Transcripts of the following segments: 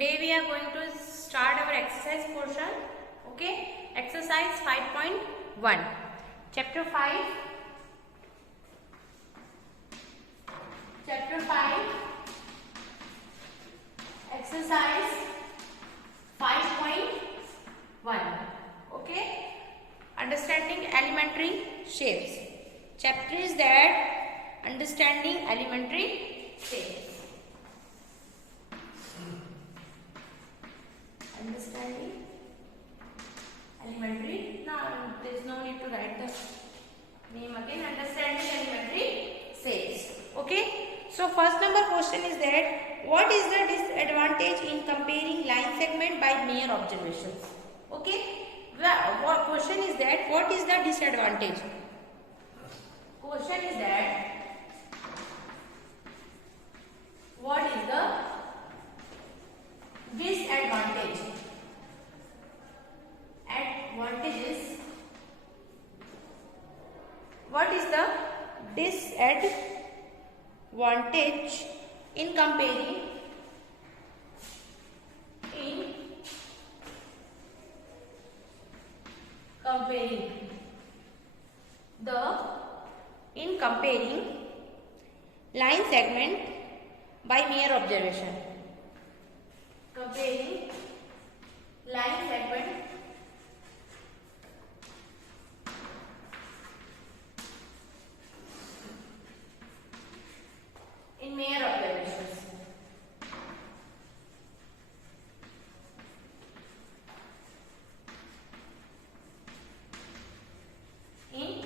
today we are going to start our exercise portion. Okay, exercise 5.1, chapter 5, exercise 5.1. Okay, understanding elementary shapes. Chapter is that understanding elementary shapes. Understanding elementary. Now there is no need to write the name again. Understanding elementary shapes. Okay. So first number question is that what is the disadvantage in comparing line segment by mere observations? Okay. What question is that what is the disadvantage? Question is that what is the disadvantage? Advantages. What is the disadvantage in comparing line segment by mere observation? Comparing line segment in mere observations. In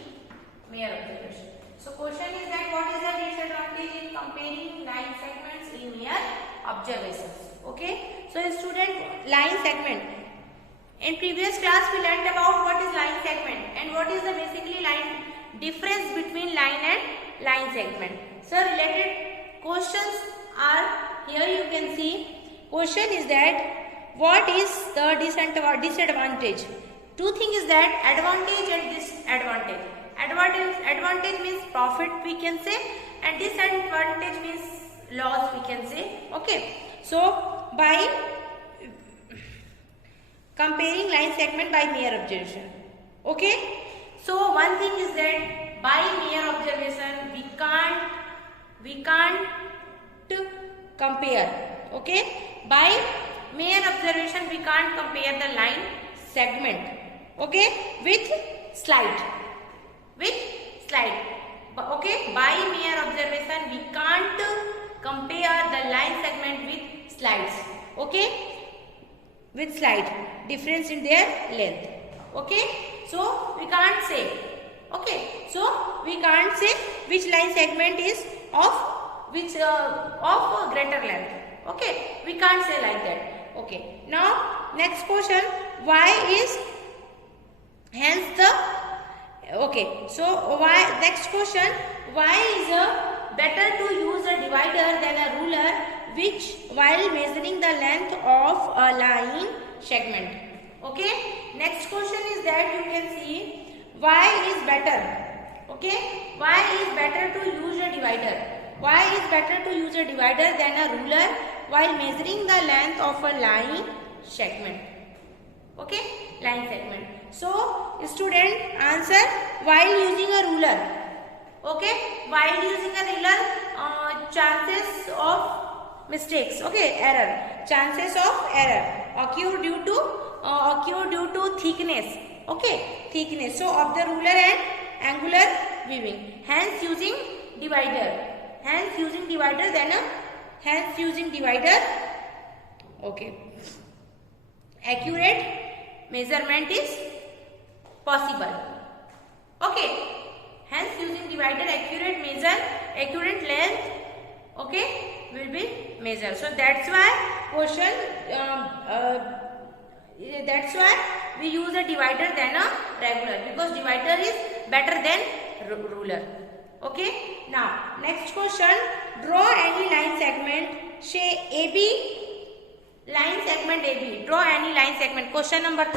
mere observation. So question is that what is the disadvantage in comparing line segments in mere observations? Okay. So student, line segment. In previous class we learned about what is line segment and what is the basically line difference between line and line segment. So related questions are here. You can see question is that what is the disadvantage? Two things is that advantage and disadvantage. Advantage means profit we can say, and disadvantage means loss we can say. Okay. So by comparing line segment by mere observation. Okay. So one thing is that by mere observation we can't compare. Okay. By mere observation we can't compare the line segment. Okay, with slide. Okay, by mere observation we can't compare the line segment with slides. Okay, with slide, difference in their length. Okay, so we can't say. Okay, so we can't say which line segment is of greater length. Okay, we can't say like that. Okay, now next question, why is hence the next question, why is better to use a divider than a ruler which while measuring the length of a line segment? Okay, next question is that you can see why is better. Okay, why is better to use a divider? Why is better to use a divider than a ruler while measuring the length of a line segment? Okay, line segment. So student, answer while using a ruler. Okay, while using a ruler, chances of mistakes, okay, error, chances of error occur due to thickness. Okay, thickness. So of the ruler and angular weaving. Hence using divider. Okay, accurate measurement is possible. Okay, hence using divider accurate length, okay, will be measured. So that's why question that's why we use a divider than a regular, because divider is better than ruler. Okay, now next question, draw any line segment, say AB, line segment AB, draw any line segment. Question number 3.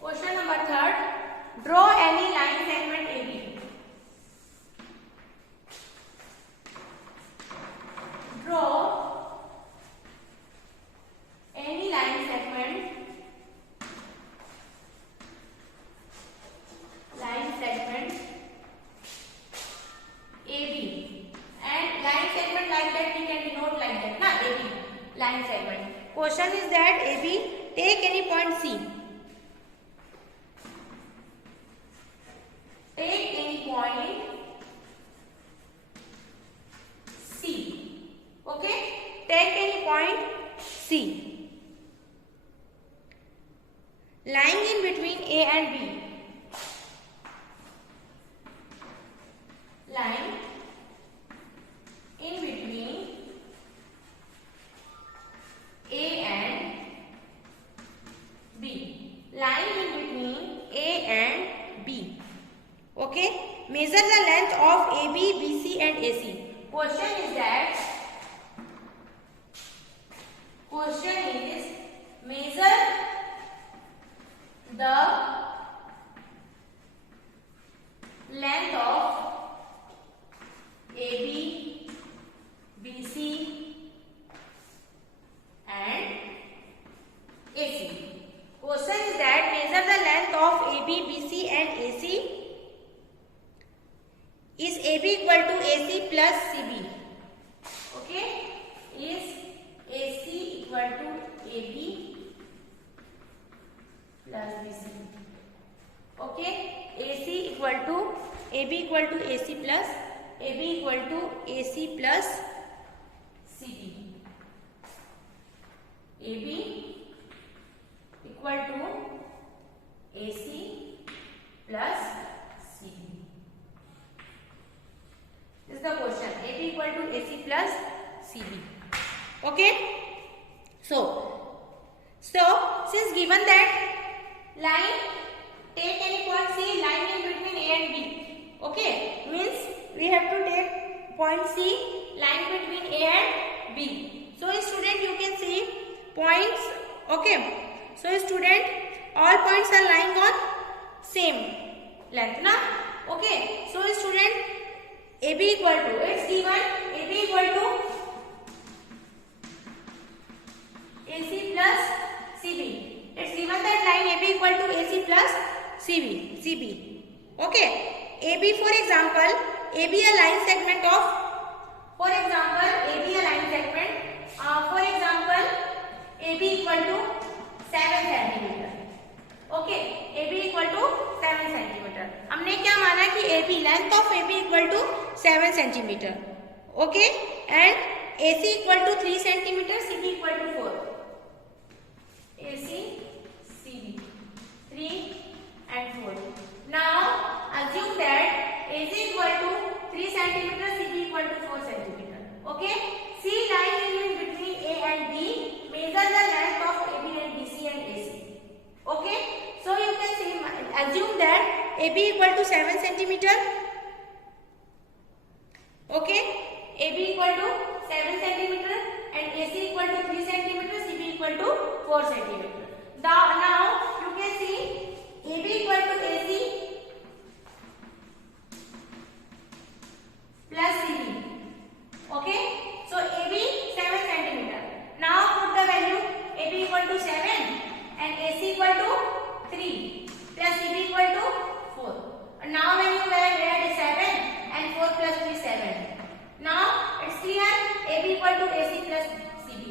Question number 3, draw any line segment AB. like that, we can denote like that, na, AB, line segment. Question is that AB, take any point C. Take any point C. Okay? Take any point C. Lying in between A and B. Lying in between A and B. Lying in between A and B. Okay? Measure the length of AB, BC and AC. Question is measure the length of AB, BC and AC. Question is that measure the length of AB, BC and AC. Is AB equal to AC plus CB? Okay? Is AC equal to AB plus BC? Okay? AC equal to AB equal to AC plus CB. AB equal to AC plus CB. This is the question. AB equal to AC plus CB. Okay? So since given that line, take any point C, line in between A and B. Okay? Means we have to take point C, line between A and B. So student, you can see points. Okay? So student, all points are lying on same length, na? Okay? So student, AB equal to, it's given AB equal to AC plus CB. It's given that line AB equal to AC plus CB. Okay. AB, for example, AB a line segment of, for example, AB equal to 7 centimeter. Okay. AB equal to 7 centimeter. हमने क्या माना कि AB, length of AB equal to 7 centimeter. Okay. And AC equal to 3 centimeter, CB equal to 4. AC, CB, 3 and 4. Now assume that AC equal to 3 centimeter, CB equal to 4 centimeter. Okay. C line in between A and B. Measure the length of AB and BC and AC. Okay. So you can see, assume that AB equal to 7 centimeter. Okay. AB equal to 7 centimeter and AC equal to 3 centimeter, CB equal to 4 centimeter. Now you can see AB equal to AC plus CB. Okay. So AB 7 centimeter. Now put the value AB equal to 7 and AC equal to 3 plus CB equal to 4. And now when you add 7 and 4 plus 3, 7. Now it's clear, AB equal to AC plus CB.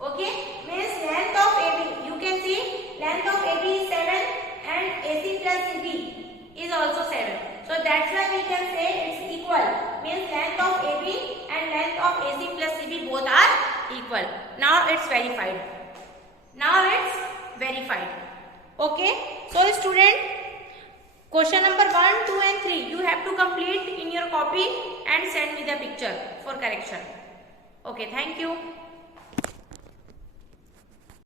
Okay, means length of AB, you can see length of AB is 7 and AC plus CB is also 7. So that's why we can say it's equal. Means length of AB and length of AC plus CB both are equal. Now it's verified. Okay, so student, question number 1, 2 and 3 you have to complete in your copy and send me the picture for correction. Okay, thank you.